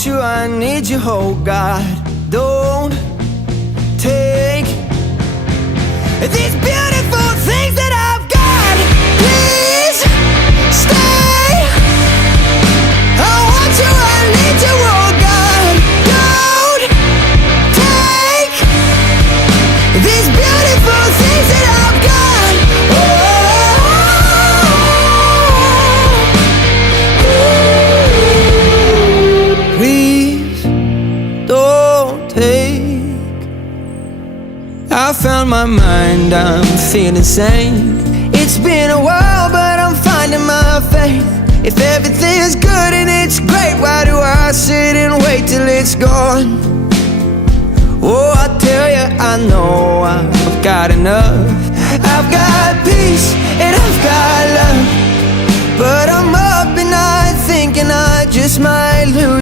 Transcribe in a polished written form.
want you, I need you, oh God. Don't take these beautiful things that I've got. Please stay. I want you, I need you, oh God. Don't take these beautiful things that I've got. Please don't take. I found my mind, I'm feeling sane. It's been a while, but I'm finding my faith. If everything's good and it's great, why do I sit and wait till it's gone? Oh, I tell you, I know I've got enough. I've got peace and I've got love, but I'm up at night thinking I just might lose.